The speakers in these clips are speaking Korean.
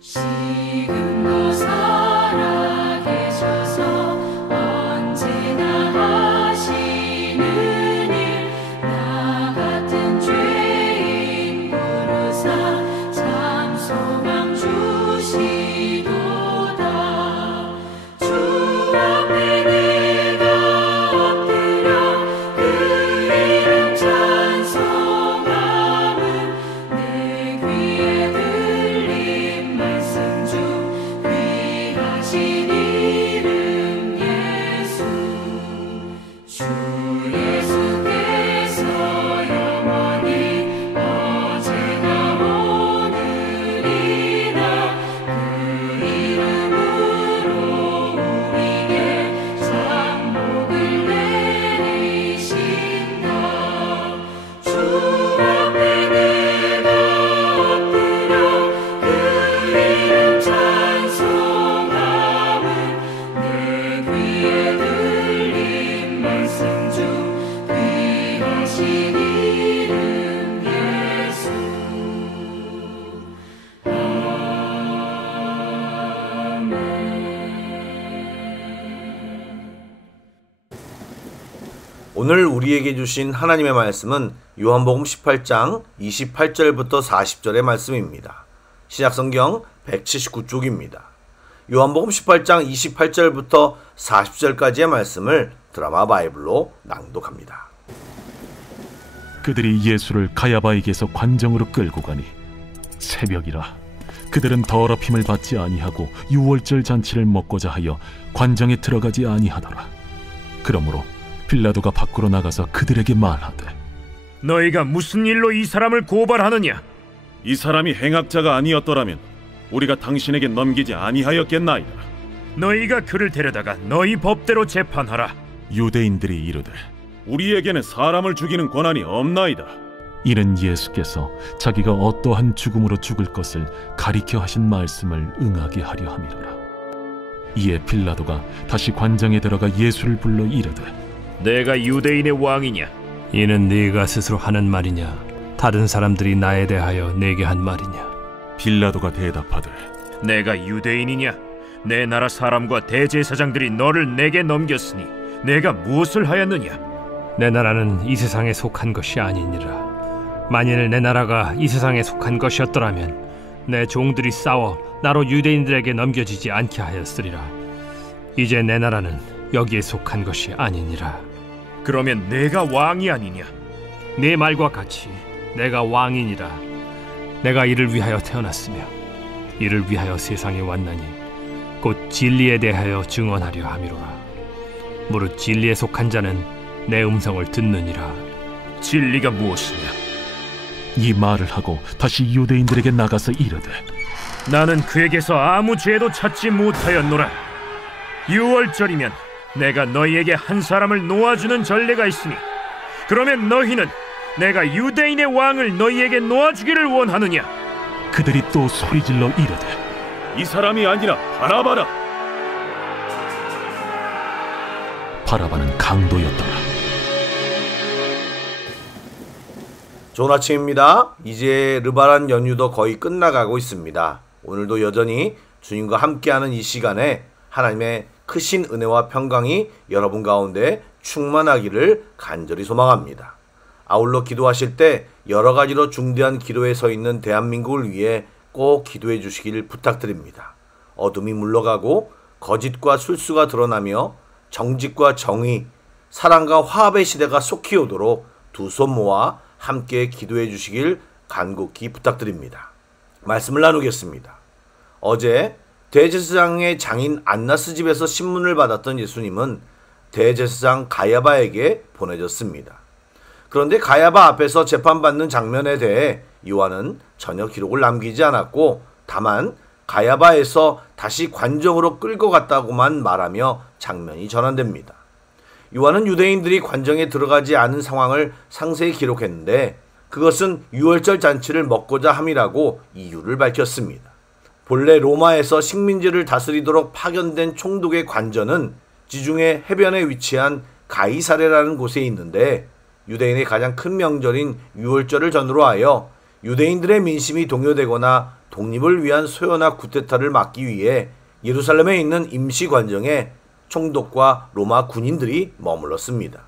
지금도 살아계셔서 언제나 하시는 일, 나 같은 죄인 부르사 참 소망 주시도다. 주 앞에 내가 엎드려 그 이름 찬송함은 내 귀에 들린 말씀 중 귀하신 이름 예수. 주 예수께서 영원히 어제나 오늘이나 그 이름으로 우리에게 상복을 내리신다. 주 앞에 내가 엎드려 그 이름 찬송함은 내 귀에 들린 말씀 중 귀하신 이름 예수. 오늘 우리에게 주신 하나님의 말씀은 요한복음 18장 28절부터 40절의 말씀입니다. 신약성경 179쪽입니다. 요한복음 18장 28절부터 40절까지의 말씀을 드라마 바이블로 낭독합니다. 그들이 예수를 가야바에게서 관정으로 끌고 가니 새벽이라 그들은 더럽힘을 받지 아니하고 유월절 잔치를 먹고자 하여 관정에 들어가지 아니하더라. 그러므로 빌라도가 밖으로 나가서 그들에게 말하되, 너희가 무슨 일로 이 사람을 고발하느냐? 이 사람이 행악자가 아니었더라면 우리가 당신에게 넘기지 아니하였겠나이다. 너희가 그를 데려다가 너희 법대로 재판하라. 유대인들이 이르되, 우리에게는 사람을 죽이는 권한이 없나이다. 이는 예수께서 자기가 어떠한 죽음으로 죽을 것을 가리켜 하신 말씀을 응하게 하려 함이로라. 이에 빌라도가 다시 관정에 들어가 예수를 불러 이르되, 내가 유대인의 왕이냐? 이는 네가 스스로 하는 말이냐? 다른 사람들이 나에 대하여 내게 한 말이냐? 빌라도가 대답하되, 내가 유대인이냐? 내 나라 사람과 대제사장들이 너를 내게 넘겼으니 내가 무엇을 하였느냐? 내 나라는 이 세상에 속한 것이 아니니라. 만일 내 나라가 이 세상에 속한 것이었더라면 내 종들이 싸워 나로 유대인들에게 넘겨지지 않게 하였으리라. 이제 내 나라는 여기에 속한 것이 아니니라. 그러면 내가 왕이 아니냐? 네 말과 같이 내가 왕이니라. 내가 이를 위하여 태어났으며 이를 위하여 세상에 왔나니 곧 진리에 대하여 증언하려 함이로라. 무릇 진리에 속한 자는 내 음성을 듣느니라. 진리가 무엇이냐? 이 말을 하고 다시 유대인들에게 나가서 이르되, 나는 그에게서 아무 죄도 찾지 못하였노라. 유월절이면 내가 너희에게 한 사람을 놓아주는 전례가 있으니 그러면 너희는 내가 유대인의 왕을 너희에게 놓아주기를 원하느냐? 그들이 또 소리질러 이르되, 이 사람이 아니라 바라바라. 바라바는 강도였더라. 좋은 아침입니다. 이제 르바란 연휴도 거의 끝나가고 있습니다. 오늘도 여전히 주님과 함께하는 이 시간에 하나님의 크신 은혜와 평강이 여러분 가운데 충만하기를 간절히 소망합니다. 아울러 기도하실 때 여러 가지로 중대한 기도에 서 있는 대한민국을 위해 꼭 기도해 주시길 부탁드립니다. 어둠이 물러가고 거짓과 술수가 드러나며 정직과 정의, 사랑과 화합의 시대가 속히 오도록 두 손 모아 함께 기도해 주시길 간곡히 부탁드립니다. 말씀을 나누겠습니다. 어제 대제사장의 장인 안나스 집에서 신문을 받았던 예수님은 대제사장 가야바에게 보내졌습니다. 그런데 가야바 앞에서 재판받는 장면에 대해 요한은 전혀 기록을 남기지 않았고 다만 가야바에서 다시 관정으로 끌고 갔다고만 말하며 장면이 전환됩니다. 요한은 유대인들이 관정에 들어가지 않은 상황을 상세히 기록했는데 그것은 유월절 잔치를 먹고자 함이라고 이유를 밝혔습니다. 본래 로마에서 식민지를 다스리도록 파견된 총독의 관저는 지중해 해변에 위치한 가이사레라는 곳에 있는데 유대인의 가장 큰 명절인 유월절을 전후로 하여 유대인들의 민심이 동요되거나 독립을 위한 소요나 쿠데타를 막기 위해 예루살렘에 있는 임시관정에 총독과 로마 군인들이 머물렀습니다.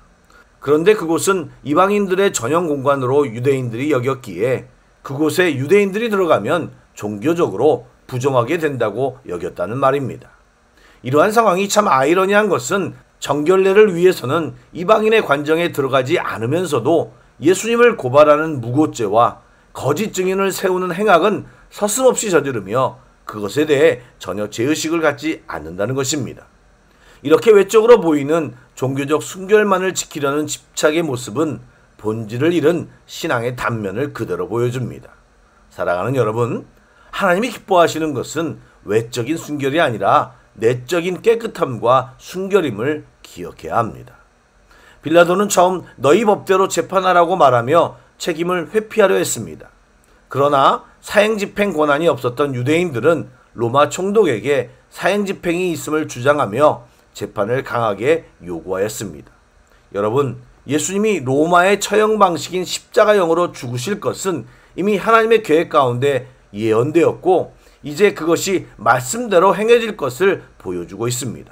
그런데 그곳은 이방인들의 전용 공간으로 유대인들이 여겼기에 그곳에 유대인들이 들어가면 종교적으로 부정하게 된다고 여겼다는 말입니다. 이러한 상황이 참 아이러니한 것은 정결례를 위해서는 이방인의 관정에 들어가지 않으면서도 예수님을 고발하는 무고죄와 거짓 증인을 세우는 행악은 서슴없이 저지르며 그것에 대해 전혀 죄의식을 갖지 않는다는 것입니다. 이렇게 외적으로 보이는 종교적 순결만을 지키려는 집착의 모습은 본질을 잃은 신앙의 단면을 그대로 보여줍니다. 사랑하는 여러분, 하나님이 기뻐하시는 것은 외적인 순결이 아니라 내적인 깨끗함과 순결임을 기억해야 합니다. 빌라도는 처음 너희 법대로 재판하라고 말하며 책임을 회피하려 했습니다. 그러나 사형집행 권한이 없었던 유대인들은 로마 총독에게 사형집행이 있음을 주장하며 재판을 강하게 요구하였습니다. 여러분, 예수님이 로마의 처형 방식인 십자가형으로 죽으실 것은 이미 하나님의 계획 가운데 예언되었고 이제 그것이 말씀대로 행해질 것을 보여주고 있습니다.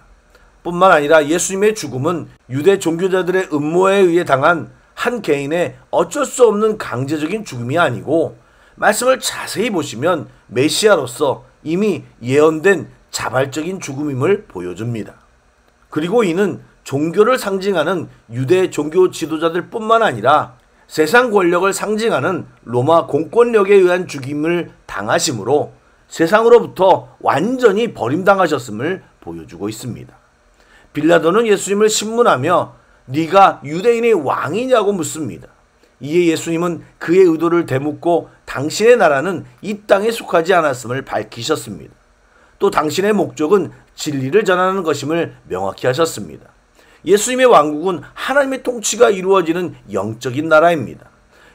뿐만 아니라 예수님의 죽음은 유대 종교자들의 음모에 의해 당한 한 개인의 어쩔 수 없는 강제적인 죽음이 아니고 말씀을 자세히 보시면 메시아로서 이미 예언된 자발적인 죽음임을 보여줍니다. 그리고 이는 종교를 상징하는 유대 종교 지도자들 뿐만 아니라 세상 권력을 상징하는 로마 공권력에 의한 죽임을 당하심으로 세상으로부터 완전히 버림당하셨음을 보여주고 있습니다. 빌라도는 예수님을 신문하며 네가 유대인의 왕이냐고 묻습니다. 이에 예수님은 그의 의도를 되묻고 당신의 나라는 이 땅에 속하지 않았음을 밝히셨습니다. 또 당신의 목적은 진리를 전하는 것임을 명확히 하셨습니다. 예수님의 왕국은 하나님의 통치가 이루어지는 영적인 나라입니다.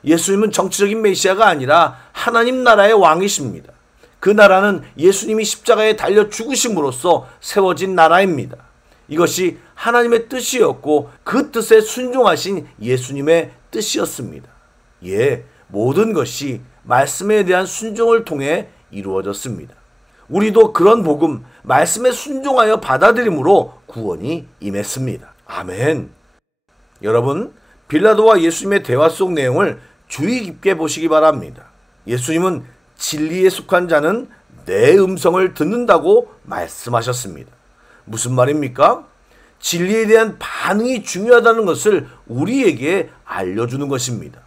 예수님은 정치적인 메시아가 아니라 하나님 나라의 왕이십니다. 그 나라는 예수님이 십자가에 달려 죽으심으로써 세워진 나라입니다. 이것이 하나님의 뜻이었고 그 뜻에 순종하신 예수님의 뜻이었습니다. 예, 모든 것이 말씀에 대한 순종을 통해 이루어졌습니다. 우리도 그런 복음, 말씀에 순종하여 받아들임으로 구원이 임했습니다. 아멘. 여러분, 빌라도와 예수님의 대화 속 내용을 주의 깊게 보시기 바랍니다. 예수님은 진리에 속한 자는 내 음성을 듣는다고 말씀하셨습니다. 무슨 말입니까? 진리에 대한 반응이 중요하다는 것을 우리에게 알려주는 것입니다.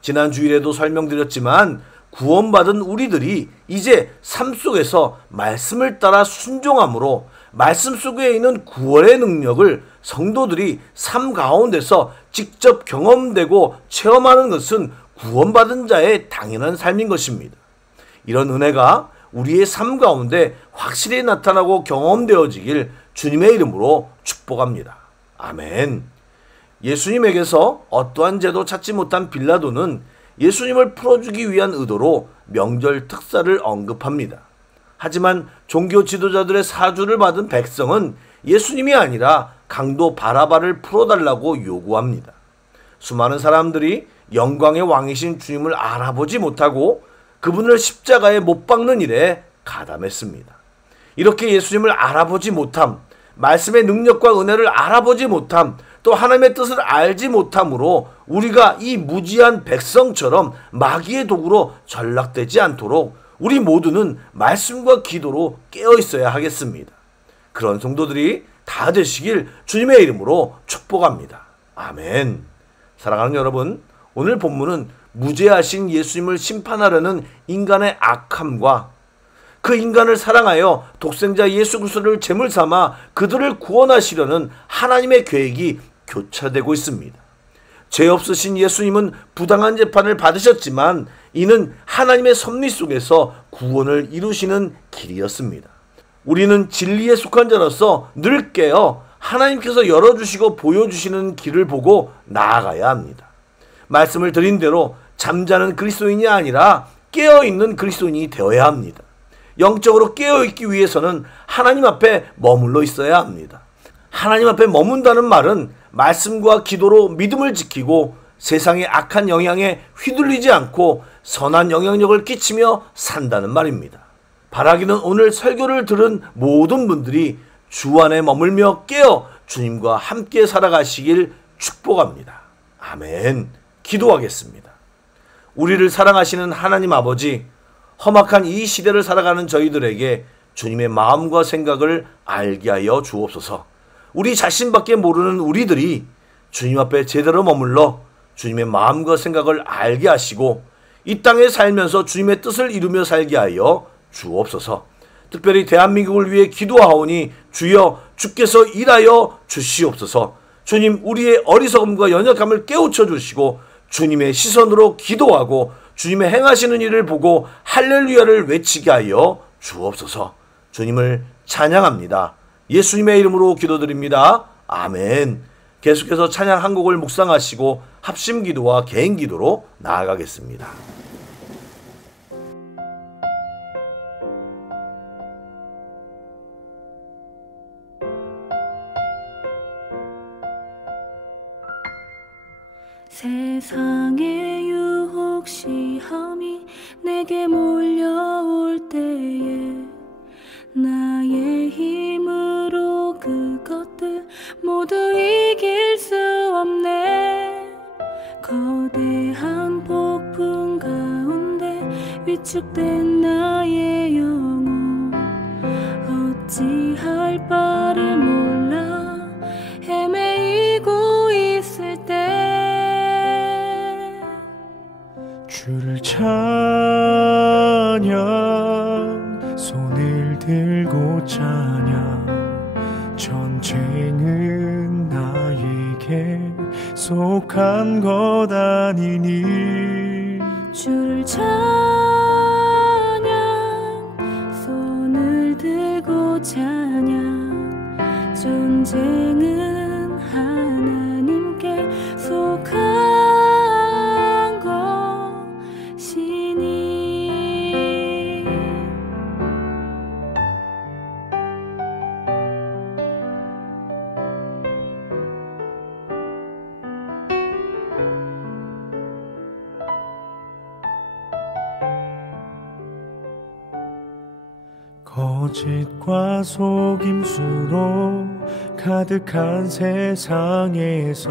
지난 주일에도 설명드렸지만 구원받은 우리들이 이제 삶 속에서 말씀을 따라 순종함으로 말씀 속에 있는 구원의 능력을 성도들이 삶 가운데서 직접 경험되고 체험하는 것은 구원받은 자의 당연한 삶인 것입니다. 이런 은혜가 우리의 삶 가운데 확실히 나타나고 경험되어지길 주님의 이름으로 축복합니다. 아멘. 예수님에게서 어떠한 죄도 찾지 못한 빌라도는 예수님을 풀어주기 위한 의도로 명절 특사를 언급합니다. 하지만 종교 지도자들의 사주를 받은 백성은 예수님이 아니라 강도 바라바를 풀어달라고 요구합니다. 수많은 사람들이 영광의 왕이신 주님을 알아보지 못하고 그분을 십자가에 못 박는 일에 가담했습니다. 이렇게 예수님을 알아보지 못함, 말씀의 능력과 은혜를 알아보지 못함, 또 하나님의 뜻을 알지 못함으로 우리가 이 무지한 백성처럼 마귀의 도구로 전락되지 않도록 우리 모두는 말씀과 기도로 깨어 있어야 하겠습니다. 그런 성도들이 다 되시길 주님의 이름으로 축복합니다. 아멘. 사랑하는 여러분, 오늘 본문은 무죄하신 예수님을 심판하려는 인간의 악함과 그 인간을 사랑하여 독생자 예수 그리스도를 제물 삼아 그들을 구원하시려는 하나님의 계획이 교차되고 있습니다. 죄 없으신 예수님은 부당한 재판을 받으셨지만 이는 하나님의 섭리 속에서 구원을 이루시는 길이었습니다. 우리는 진리에 속한 자로서 늘 깨어 하나님께서 열어주시고 보여주시는 길을 보고 나아가야 합니다. 말씀을 드린 대로 잠자는 그리스도인이 아니라 깨어있는 그리스도인이 되어야 합니다. 영적으로 깨어있기 위해서는 하나님 앞에 머물러 있어야 합니다. 하나님 앞에 머문다는 말은 말씀과 기도로 믿음을 지키고 세상의 악한 영향에 휘둘리지 않고 선한 영향력을 끼치며 산다는 말입니다. 바라기는 오늘 설교를 들은 모든 분들이 주 안에 머물며 깨어 주님과 함께 살아가시길 축복합니다. 아멘. 기도하겠습니다. 우리를 사랑하시는 하나님 아버지, 험악한 이 시대를 살아가는 저희들에게 주님의 마음과 생각을 알게 하여 주옵소서. 우리 자신밖에 모르는 우리들이 주님 앞에 제대로 머물러 주님의 마음과 생각을 알게 하시고 이 땅에 살면서 주님의 뜻을 이루며 살게 하여 주옵소서. 특별히 대한민국을 위해 기도하오니 주여 주께서 일하여 주시옵소서. 주님, 우리의 어리석음과 연약함을 깨우쳐 주시고 주님의 시선으로 기도하고 주님의 행하시는 일을 보고 할렐루야를 외치게 하여 주옵소서. 주님을 찬양합니다. 예수님의 이름으로 기도드립니다. 아멘. 계속해서 찬양 한 곡을 묵상하시고 합심 기도와 개인 기도로 나아가겠습니다. 세상의 유혹 시험이 내게 몰려올 때에 나의 힘으로 그것들 모두 이길 수 없네. 거대한 폭풍 가운데 위축된 나의 영혼 어찌할 바를 몰라 헤매이고 있을 때 주를 찬양, 손을 들고 찬양. 전쟁은 나에게 속한 것 아니니. 주를 찬양, 손을 들고 찬양. 전쟁은 하나님께 속한 거짓과 속임수로 가득한 세상에서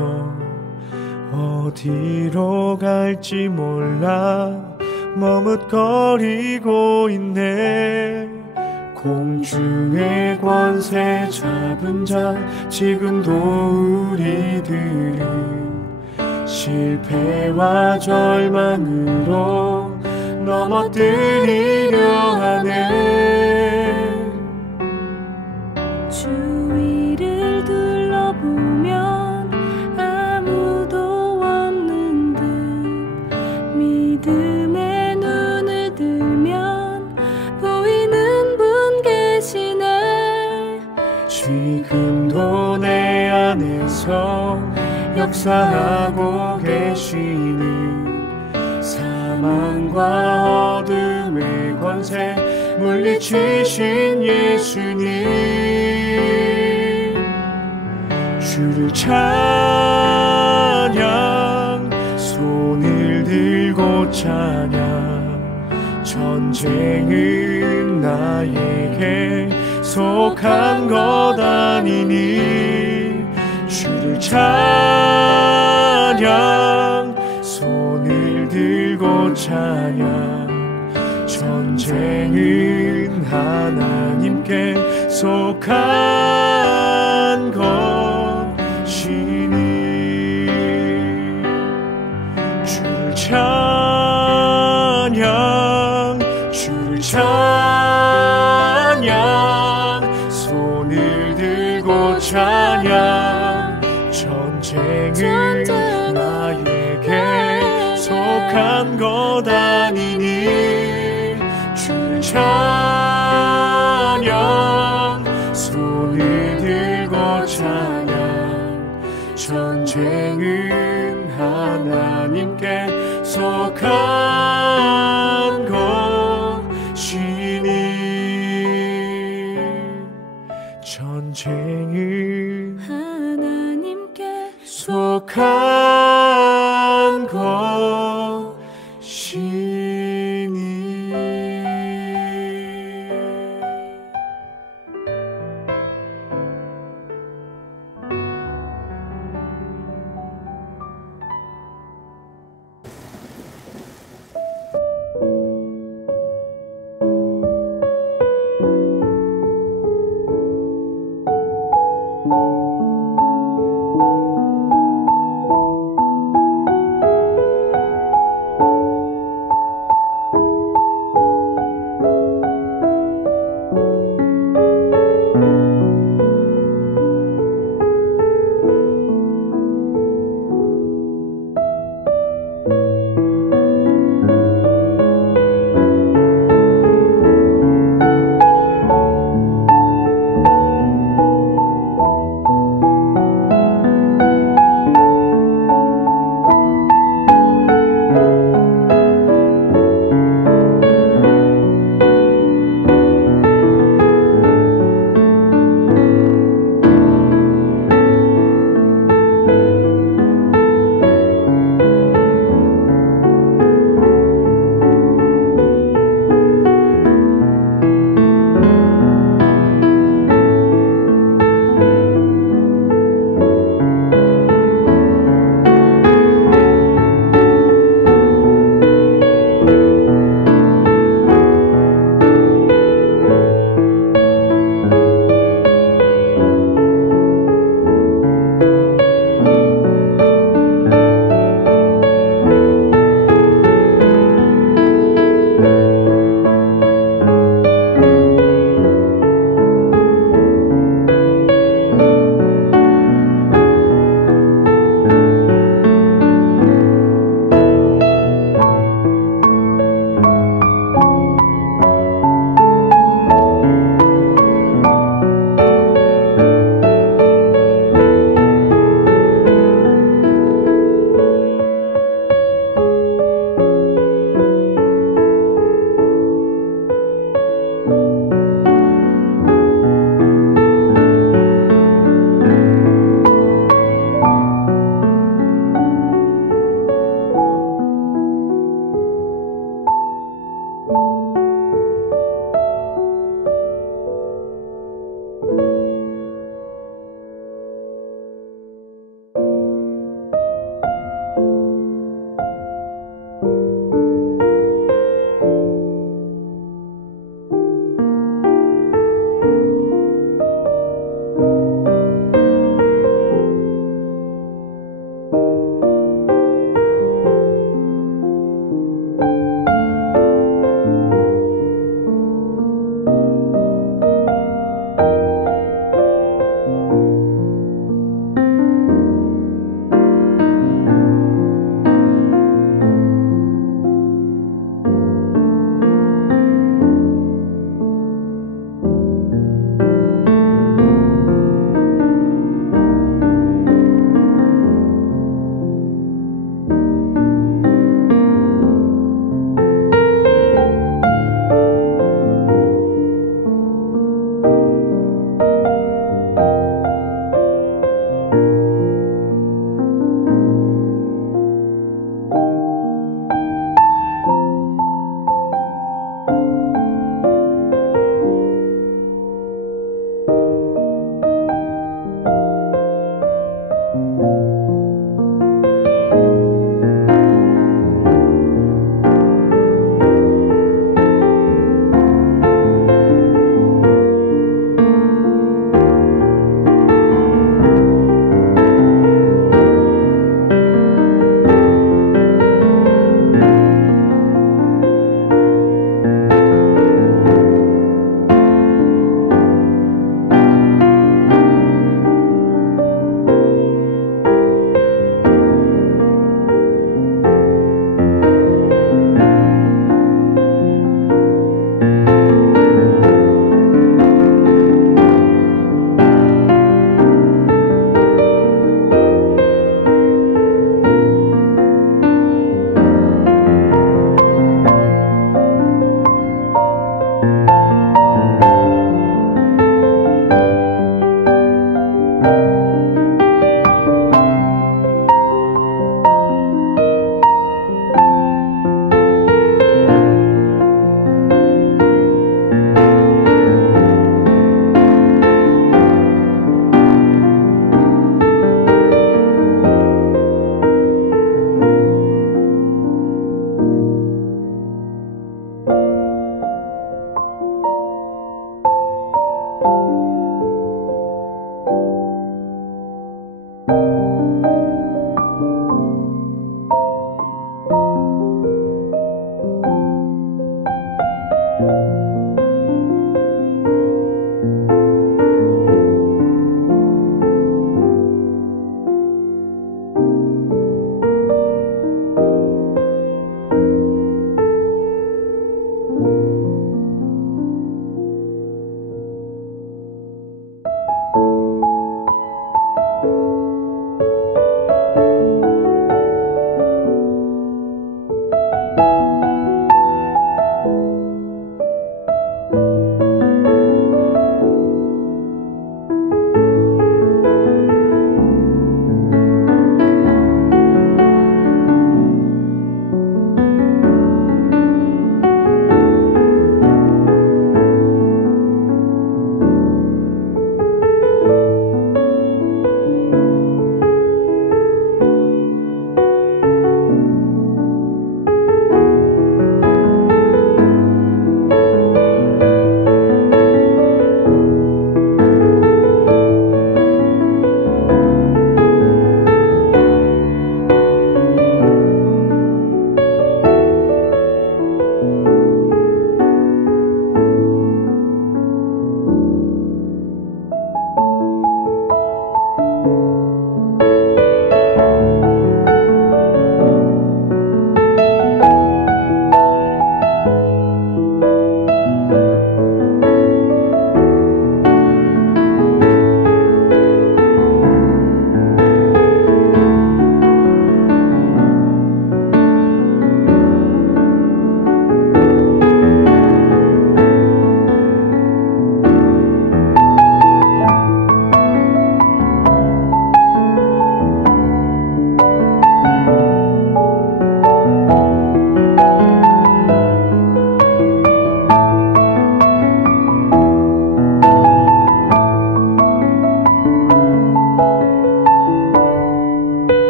어디로 갈지 몰라 머뭇거리고 있네. 공중의 권세 잡은 자 지금도 우리들은 실패와 절망으로 넘어뜨리려 하네. 주위를 둘러보면 아무도 없는 듯 믿음의 눈을 들면 보이는 분 계시네. 지금도 내 안에서 역사하고 계시는 사망과 어둠의 권세 물리치신 예수님. 주를 찬양, 손을 들고 찬양. 전쟁은 나에게 속한 것 아니니. 주를 찬양, 손을 들고 찬양. 전쟁은 하나님께 속한 것이니. 주를 찬양, 주를 찬양. 손을 들고 찬양. 전쟁은 나에게 속한 것 아니니. 주를 찬양, 손을 들고 찬양. 전쟁은 하나님께 속한 것이니. 전쟁은 하나님께 속한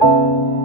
주